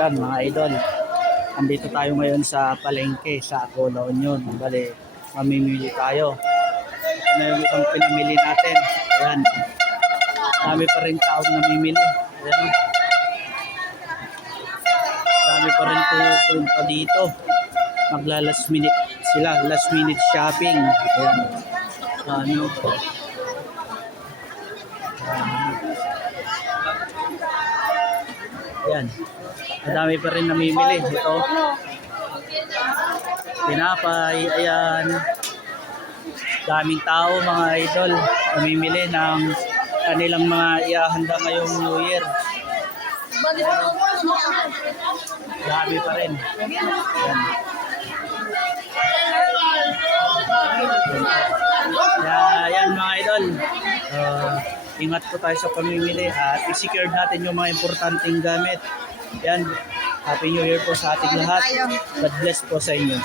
Yan mga idol. Andito tayo ngayon sa palengke sa Acola Union. Bale, mamimili tayo. Ito na yung ibang pinamili natin. Ayan. Dami pa rin taong namimili. Ayan. Dami pa rin pupunta dito. Magla-last minute sila. Last minute shopping. Ayan. Ano? Ayan. Madami pa rin namimili. Ito. Tinapay. Ayan. Daming tao mga idol. Namimili ng kanilang mga iahanda ngayong New Year. Dami pa rin. Ayan. Ayan mga idol. Ingat po tayo sa pamimili at i-secure natin yung mga importanteng gamit. Yan. Happy New Year po sa ating lahat. God bless po sa inyo.